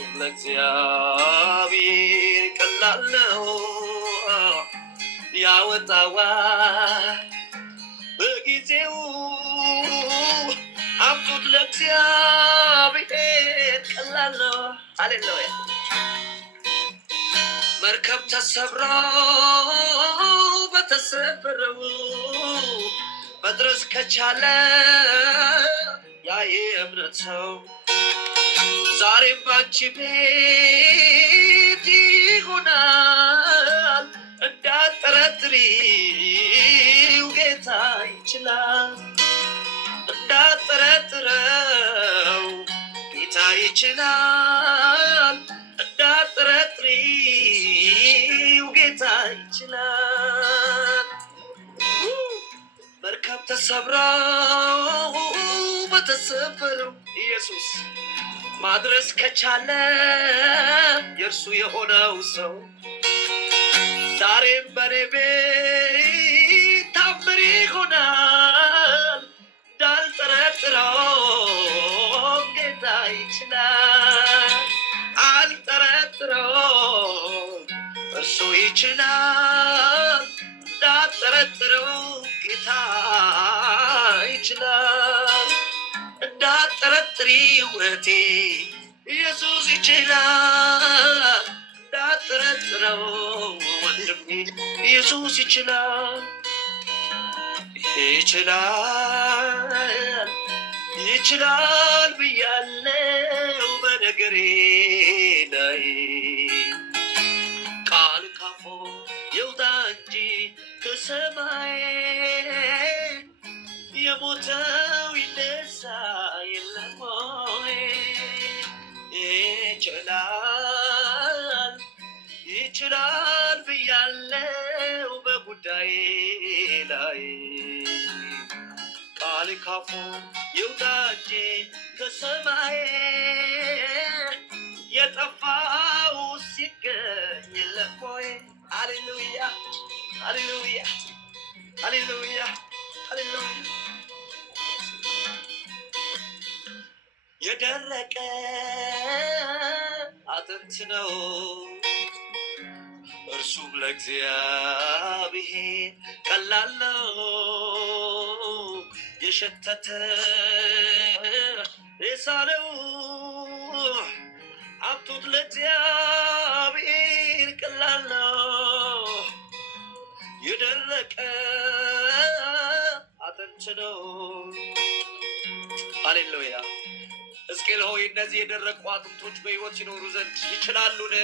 እርሱም ለእግዚአብሔር ቀላል ነው። ያወጣዋል በጊዜው አምጡት ለእግዚአብሔር ቀላል ነው። ሃሌሉያ። መርከብ ተሰብሮ በተሰበረው መድረስ ከቻለ ያ የእምነት ሰው ዛሬም ባንቺ ቤት ይሆናል። እንዳትጠረጥሪው ጌታ ይችላል። እንዳትጠረጥረው ጌታ ይችላል። እንዳትጠረጥሪው ጌታ ይችላል። መርከብ ተሰብራ በተሰበረው ኢየሱስ ማድረስ ከቻለ የእርሱ የሆነው ሰው ዛሬም በኔ ቤት ታምር ይሆናል። እንዳልጠረጥረው ጌታ ይችላል። አልጠረጥረውም እርሱ ይችላል። እንዳትጠረጥረው ጌታ ይችላል። እንዳትጠረጥሪው እህቴ ኢየሱስ ይችላል። እንዳትጠረጥረው ወንድሜ ኢየሱስ ይችላል። ይችላል ይችላል ብያለው በነገሬ ላይ ቃል ካፎ ይውጣ እንጂ ከሰማይ የሞተው ይነሳ የለም ወይ? ይችላል ይችላል ብያለው በጉዳይ ላይ ቃል ካፉ ይውጣ እንጂ ከሰማይ የጠፋው ሲገኝ የለም ወይ? ሃሌሉያ ሃሌሉያ ሃሌሉያ ሃሌሉያ። የደረቀ አጥንት ነው እርሱም ለእግዚአብሔር ቀላል ነው። የሸተተ ሬሳ ነው አምጡት ለእግዚአብሔር ቀላል ነው። የደረቀ አጥንት ነው። ሃሌሉያ። ሕዝቅኤል ሆይ እነዚህ የደረቁ አጥንቶች በሕይወት ይኖሩ ዘንድ ይችላሉን?